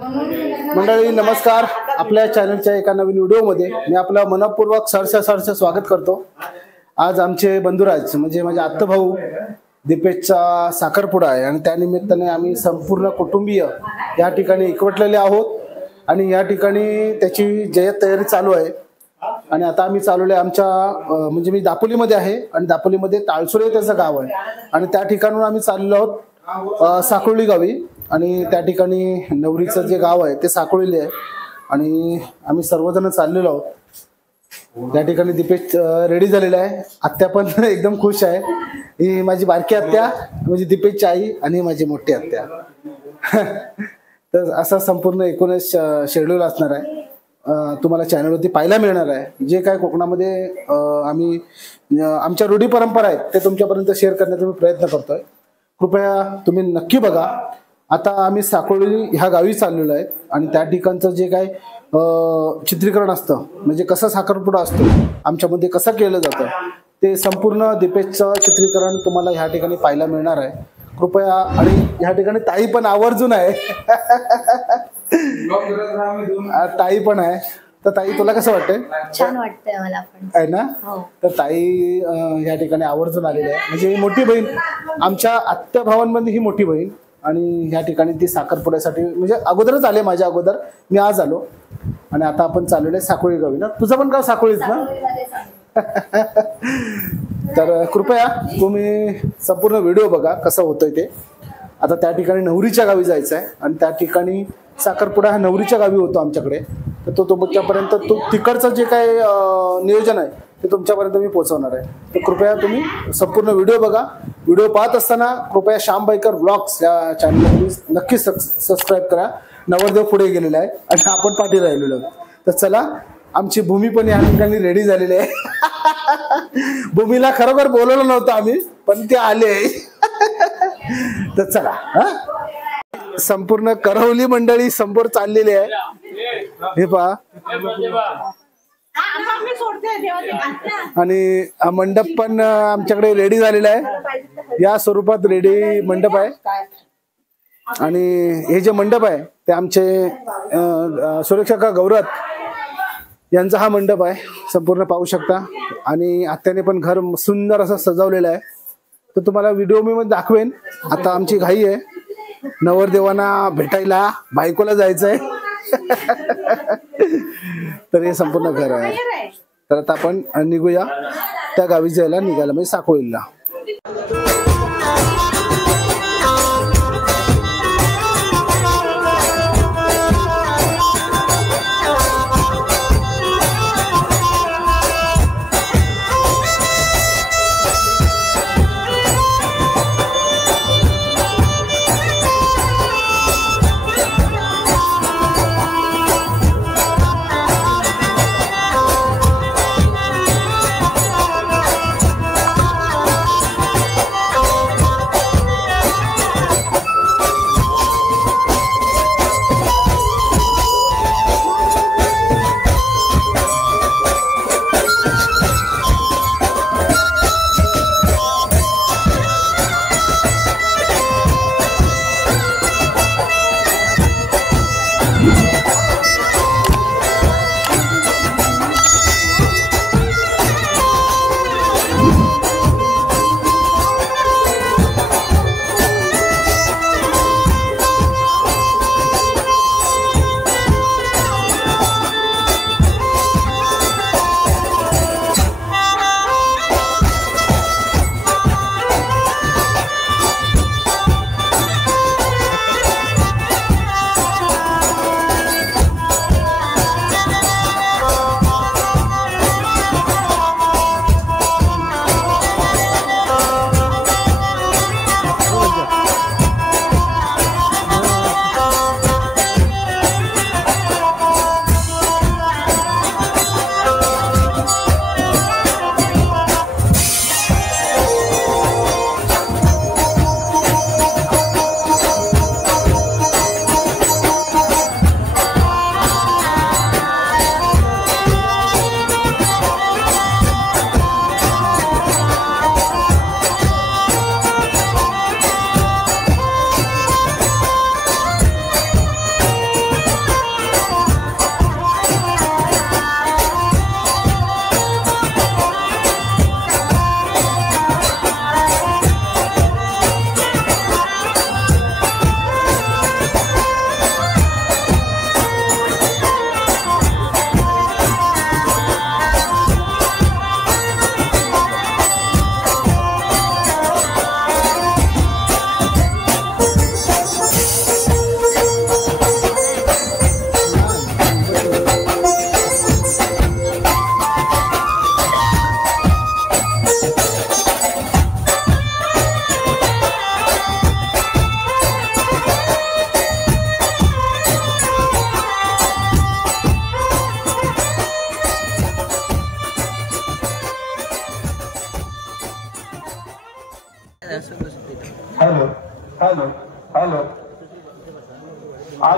मंडळी नमस्कार. आपल्या चॅनलच्या एका नवीन व्हिडिओमध्ये मी आपलं मनपूर्वक सहर्ष स्वागत करतो. आज आमचे बंधुराज म्हणजे माझे आत्ता भाऊ दीपेशचा साखरपुडा आहे आणि त्यानिमित्ताने आम्ही संपूर्ण कुटुंबीय या ठिकाणी एकवटलेले आहोत आणि या ठिकाणी त्याची जय्यत तयारी चालू आहे. आणि आता आम्ही चालवले आमच्या म्हणजे मी दापोलीमध्ये आहे आणि दापोलीमध्ये ताळसुरे त्याचं गाव आहे आणि त्या ठिकाणून आम्ही चाललो आहोत साकोळी गावी. आणि त्या ठिकाणी नवरीचं जे गाव आहे ते साकोळीले आहे आणि आम्ही सर्वजण चाललेलो आहोत. त्या ठिकाणी दीपेश रेडी झालेला आहे. आत्या पण एकदम खुश आहे. ही माझी बारकी आत्या म्हणजे दीपेशची आई आणि माझी मोठी आत्या. तर असा संपूर्ण एकूणच शेड्यूल असणार आहे. तुम्हाला चॅनलवरती पाहायला मिळणार आहे. जे काय कोकणामध्ये आम्ही आमच्या रूढी परंपरा आहेत ते तुमच्यापर्यंत शेअर करण्याचा मी प्रयत्न करतोय. कृपया तुम्ही नक्की बघा. आता आम्ही साकोळी ह्या गावी चाललेलो आहे आणि त्या ठिकाणचं जे काय चित्रीकरण असतं म्हणजे कसं साखरपुडा असतो आमच्यामध्ये कसं केलं जातं ते संपूर्ण दीपेशचं चित्रीकरण तुम्हाला ह्या ठिकाणी पाहायला मिळणार आहे. कृपया. आणि ह्या ठिकाणी ताई पण आवर्जून आहे. ताई पण आहे. तर ताई तुला कसं वाटतंय? छान वाटतंय मला पण आहे ना. तर ताई ह्या ठिकाणी आवर्जून आलेली आहे. म्हणजे ही मोठी बहीण आमच्या आत्या भावांमध्ये ही मोठी बहीण आणि ह्या ठिकाणी ती साखरपुड्यासाठी म्हणजे अगोदरच आले. माझ्या अगोदर मी आज आलो आणि आता आपण चाललेलो आहे साकोळी गावी ना. तुझं पण गाव साकोळीच ना. तर कृपया तुम्ही संपूर्ण व्हिडिओ बघा कसं होतंय ते. आता त्या ठिकाणी नवरीच्या गावी जायचं आहे आणि त्या ठिकाणी साखरपुडा हा नवरीच्या गावी होतो आमच्याकडे. तर तो तुमच्यापर्यंत तिकडचं जे काय नियोजन आहे ते तुमच्यापर्यंत मी पोहोचवणार आहे. तर कृपया तुम्ही संपूर्ण व्हिडिओ बघा. व्हिडिओ पाहत असताना कृपया श्याम बाईकर व्लॉग्स या चॅनलला नक्की सबस्क्राईब करा. नवरदेव पुढे गेलेला आहे आणि आपण पाठी राहिलेलो आहोत. तर चला. आमची भूमी पण या ठिकाणी रेडी झालेली आहे. भूमीला खरोखर बोलवलं नव्हतं आम्ही पण ते आले. तर चला. संपूर्ण करवली मंडळी समोर चाललेली आहे. हे पहा. आणि मंडप पण आमच्याकडे रेडी झालेला आहे. या स्वरूपात रेडी मंडप आहे. आणि हे जे मंडप आहे ते आमचे सुरक्षा गौरव यांचा हा मंडप आहे. संपूर्ण पाहू शकता. आणि आत्याने पण घर सुंदर असं सजवलेलं आहे. तर तुम्हाला व्हिडिओ मी मध्ये दाखवेन. आता आमची घाई आहे नवरदेवांना भेटायला. बायकोला जायचंय. तर हे संपूर्ण घर आहे. तर आता आपण निघूया त्या गावी जायला निघायला म्हणजे साकोळीला.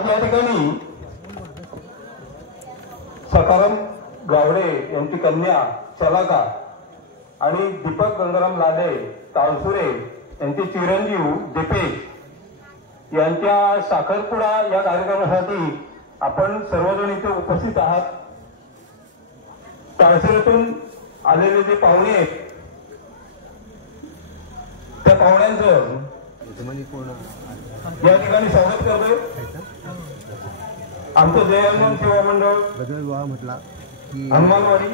आज या ठिकाणी सकाराम गावडे यांची कन्या चलाका आणि दीपक गंगाराम लाडे तालसुरे यांचे चिरंजीव दीपेश यांच्या साखरपुडा या कार्यक्रमासाठी आपण सर्वजण इथे उपस्थित आहात। तालसुरेतून आलेले जे पाहुणे आहेत त्या पाहुण्यांचं या ठिकाणी स्वागत करतोय। आमचं जय हनुमान सेवा मंडळ विवाह म्हटला की हनुमानवाडी,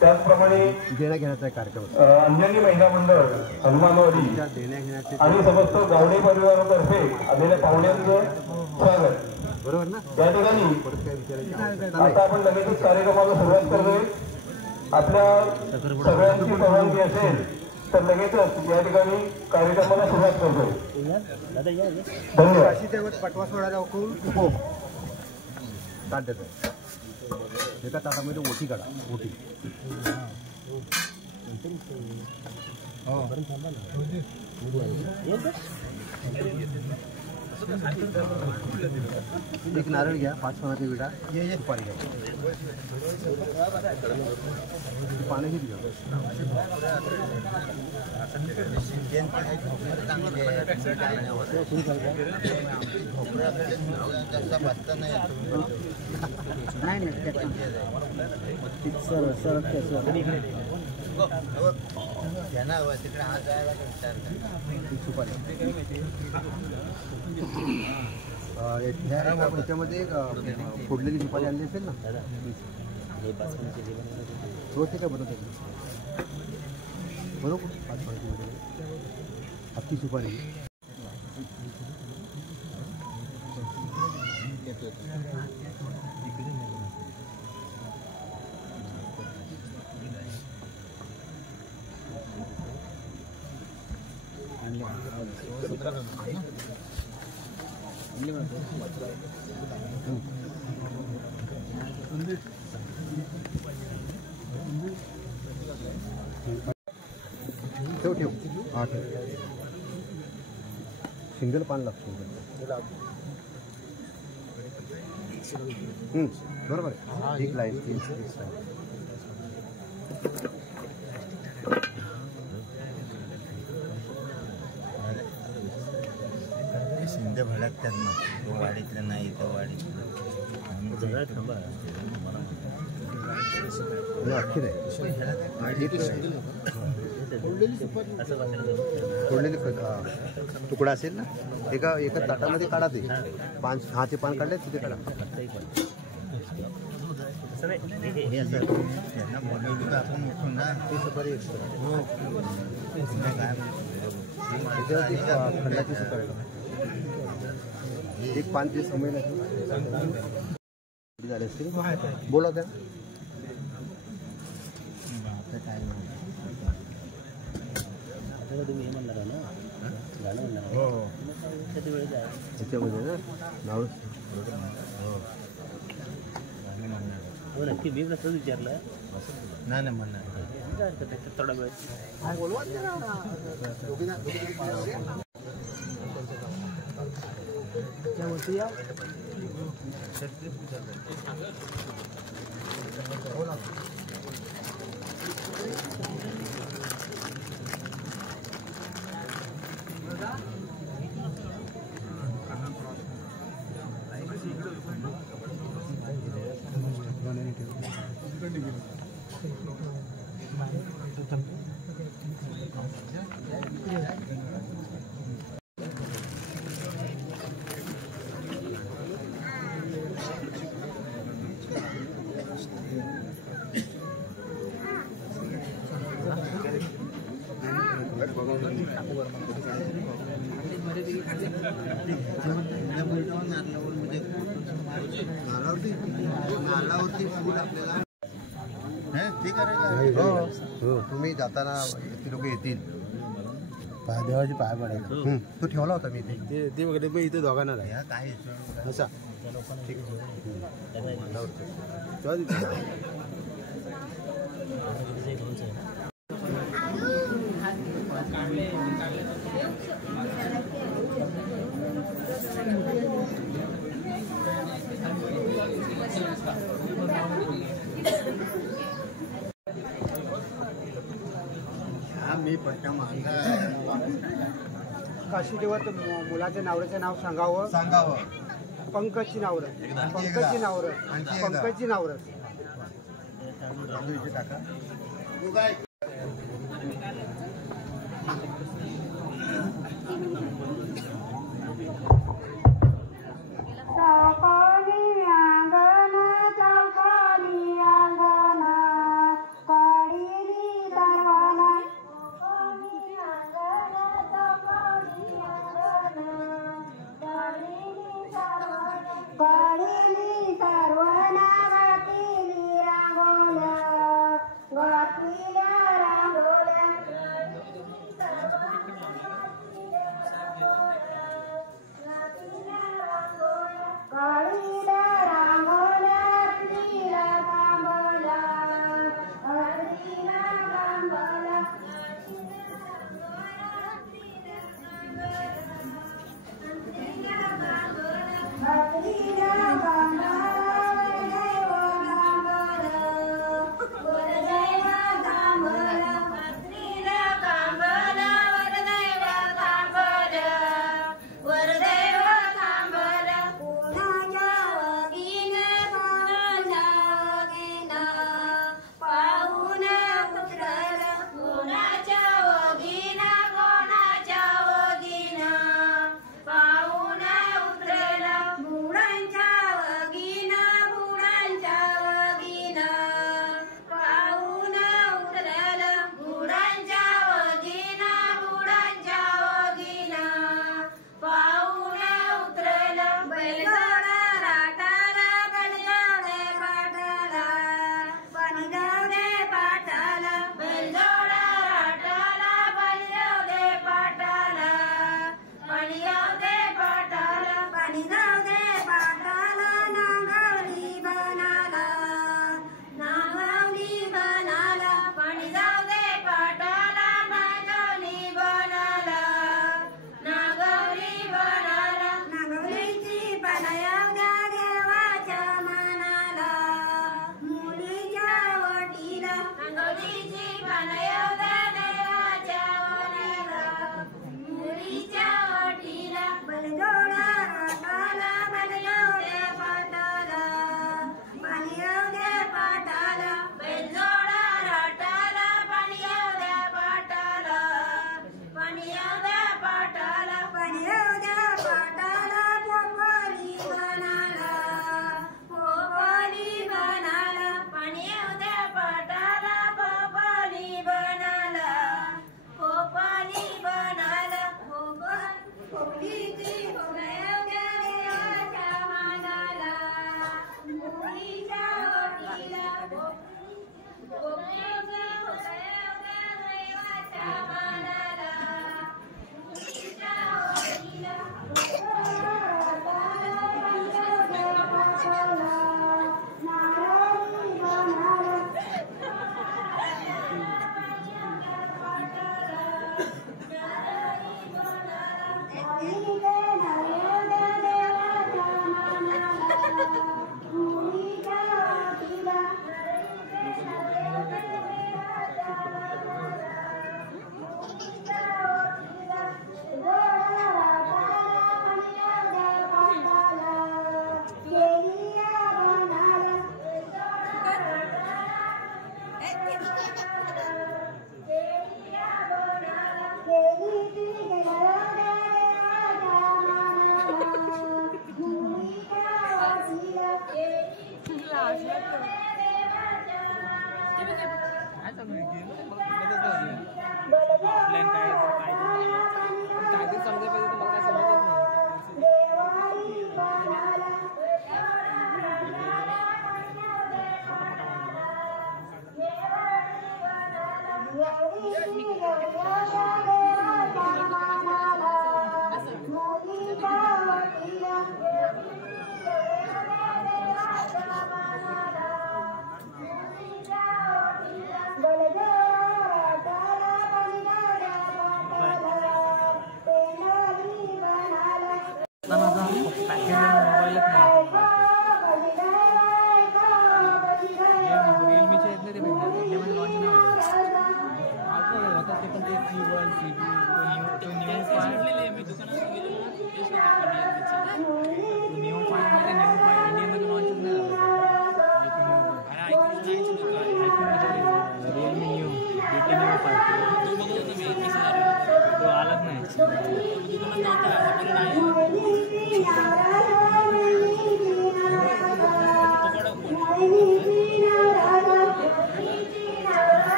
त्याचप्रमाणे देण्या घेण्याचा कार्यक्रम अंजनी महिला मंडळ हनुमानवाडी देण्या घेण्याचे आणि समस्त गावडे परिवारातर्फे आलेल्या पाहुण्यांचं स्वागत। बरोबर ना? या ठिकाणी आता आपण लगेचच कार्यक्रमाला सुरुवात करतोय। आपल्या सगळ्यांची परवानगी असेल तर लगेचच या ठिकाणी कार्यक्रमाला सुरुवात करतोय। धन्यवाद। पटवा सोडा हो ताट देतो एका ताटामध्ये ओटी काढा ओटी एक नारळ घ्या 5 पानाची विडा सुपारी घ्या पाण्याची घ्या याच्यामध्ये फोडलेली सुपारी आणली असेल ना रोज ते काय बनवतात बरोबर 5 पानाची अख्खी सुपारी ठेव हा ठेव सिंगल पान लागतो बरोबर एक लाईन शिंदे भडक त्यांना तो वाडीतलं नाही तो वाडीतलं अखेर फोडलेली तुकडा असेल ना एका ताटामध्ये काढा ते 5 6 पान काढले तिथे काढा त्यांना बोलवलं तर आपण उठून ना ती सुपारी हो त्याच्यावरती खंडाची सुपारी एक पान ते समय झाले असतील बोला त्या तुम्ही हे म्हणणार ना गाणं म्हणणार त्याच्यामध्ये ना नाव हो नक्की मी कसं विचारलं नाही म्हणणार थोडा वेळ नारळावरती फूल आपल्याला ते करायला हो तुम्ही जाताना ती लोक येतील देवाची पाय पडायला तो ठेवला होता मी ते वगैरे मी इथे दोघांना ह्या काय असा ठीक मी पट्टा मागला काशीदेवात मुलाच्या नावऱ्याचं नाव सांगावं. पंकजची नावरं. पंकजची नावरं. पंकजची नावरं. टाका. सर्वना गातील रांगोल गातील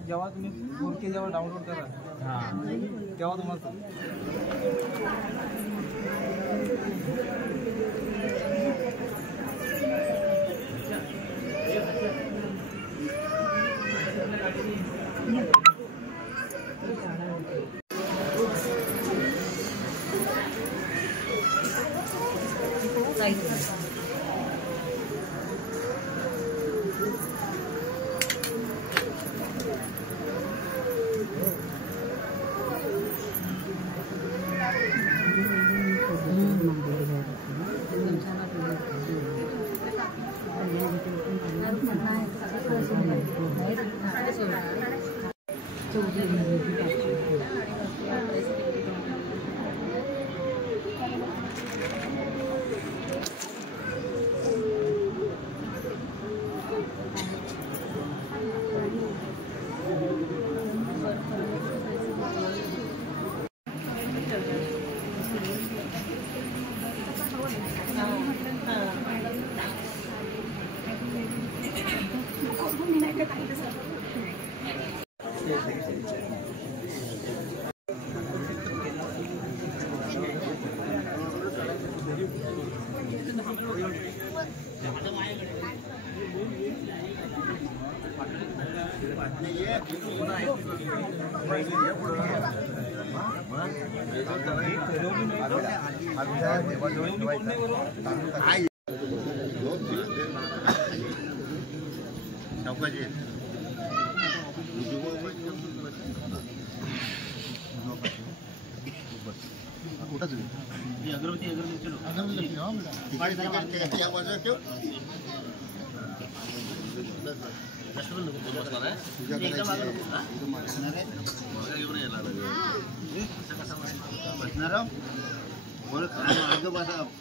जेव्हा तुम्ही 4K जेव्हा डाउनलोड कराल तेव्हा तुम्हाला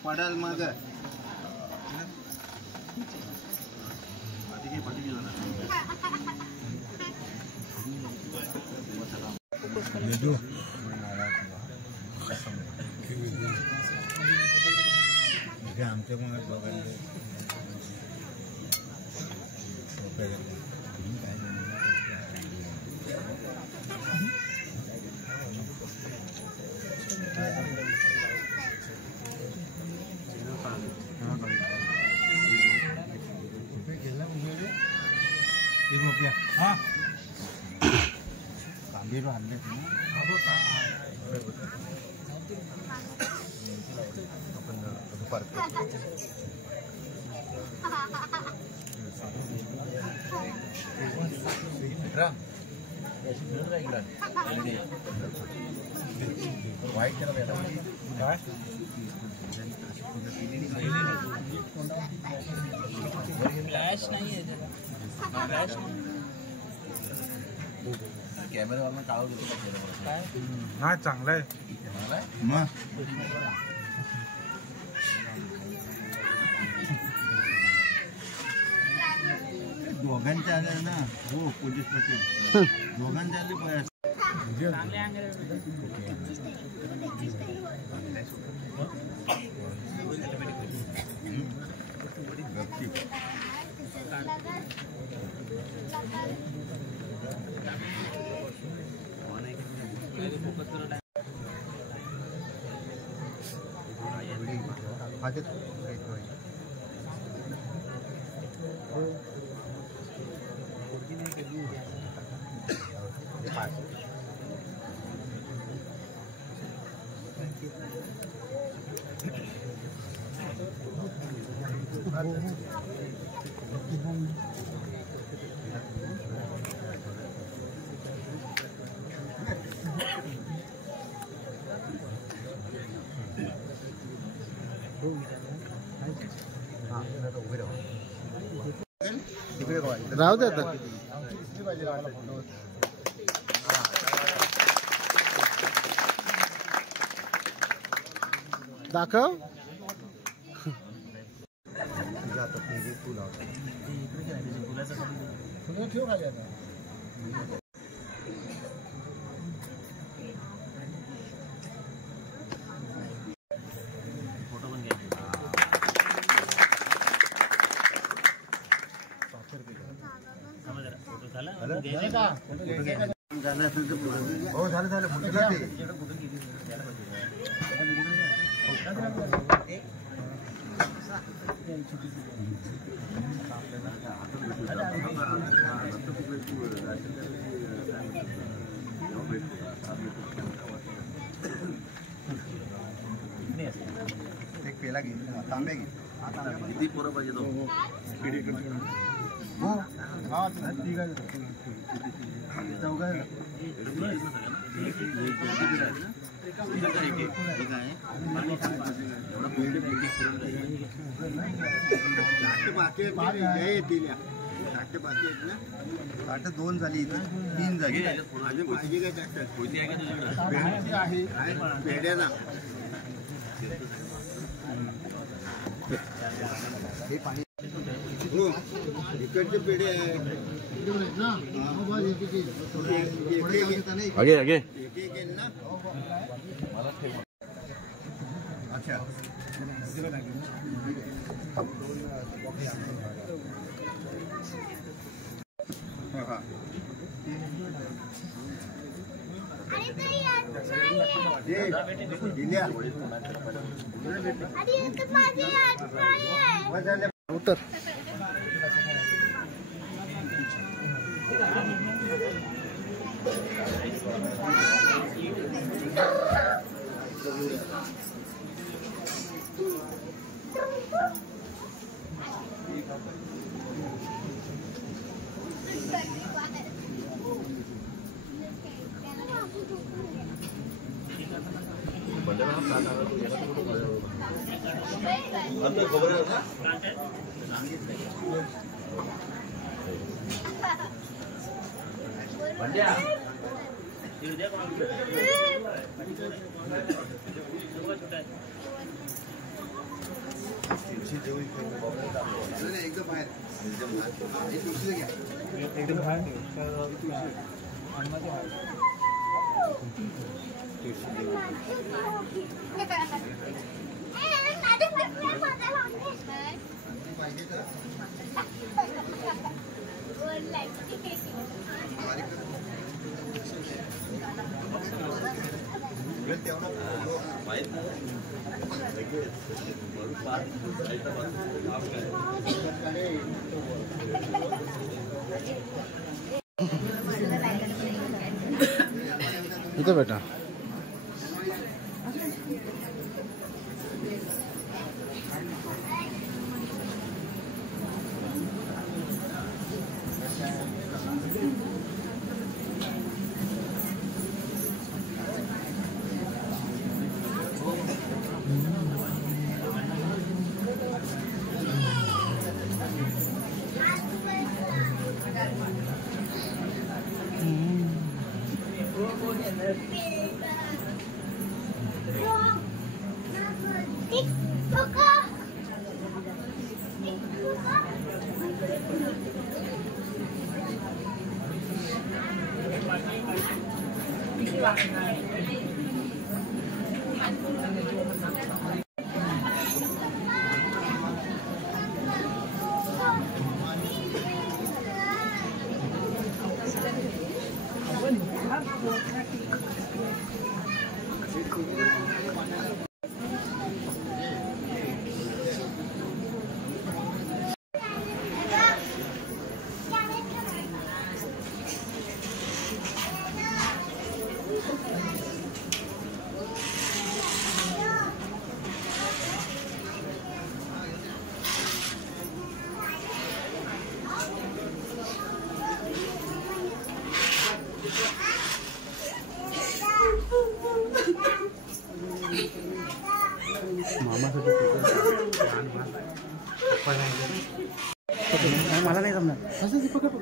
पडाल मग आमच्या मग दोघांचे कांदीरो हल्ले आपण दुपार वाईट काय फ्लॅश नाही कॅमेरावर काढू देतो हा चांगला आहे मग दोघांच्या आल्या ना हो पोलीस पाटील दोघांच्या आले राहू दे आता दाखव झालं असेल तर हो झालं फुटलं ते पेला घे तांबे घे किती पोरं पाहिजे तो हो हा ठीक आहे चौघा ताट 2 झाली 3 झाली पाहिजे काय ट्रॅक्टर आहे पेढ्याला हे पाणी हो इकडचे पेढे आहे आगे आगे अच्छा उत्तर एकदम बाहेर इथं बेटा मला नाही जमणार असं पकड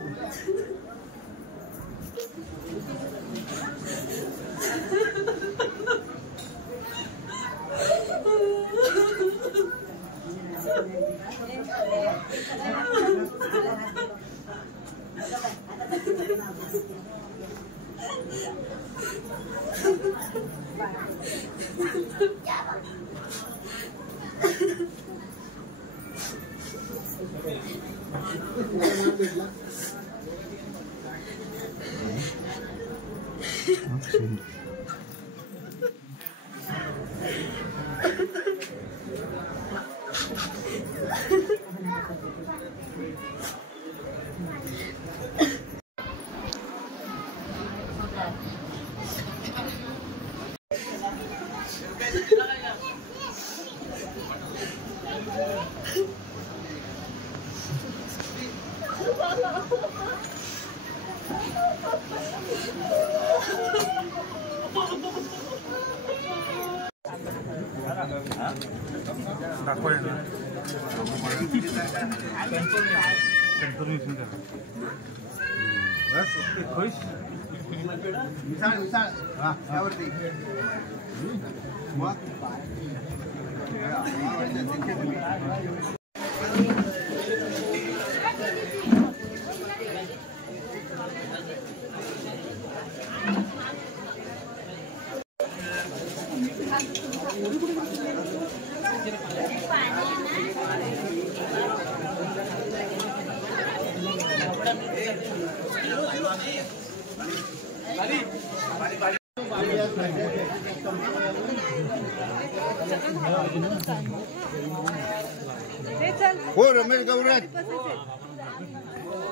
हो रमेश गौरज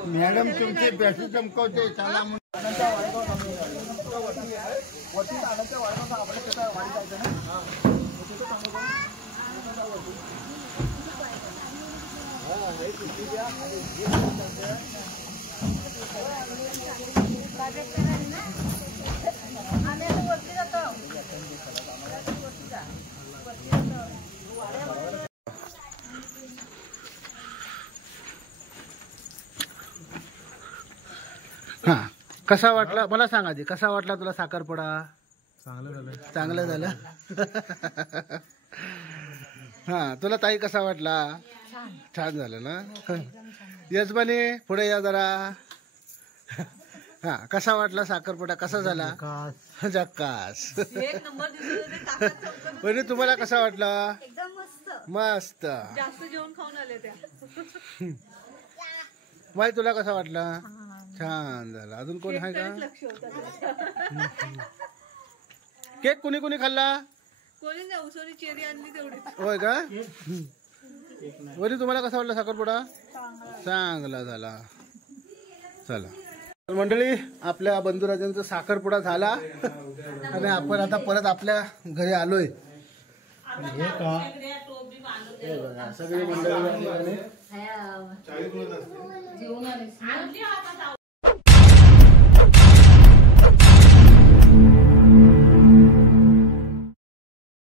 मॅडम तुमचे पैसे चमकवते चला हा कसा वाटला मला सांग आधी कसा वाटला तुला साखरपुडा चांगलं झालं हा तुला ताई कसा वाटला छान झालं ना यजमानी पुढे या जरा हा कसा वाटला साखरपुडा कसा झाला जक्कास म्हणजे तुम्हाला कसा वाटला एकदम मस्त मस्त जास्त जेवण खाऊन आले त्या माई तुला कसा वाटला छान झाला अजून कोण आहे का लक्ष होतं केक कुणी कुणी खाल्ला कोणी नाही उसळी चेरी आणली तेवढी होय का वरी तुम्हाला कसा वाटला साखरपुडा चांगला झाला चला मंडळी आपल्या बंधुराजांचा साखरपुडा झाला आणि आपण आता परत आपल्या घरी आलोय सगळी मंडळी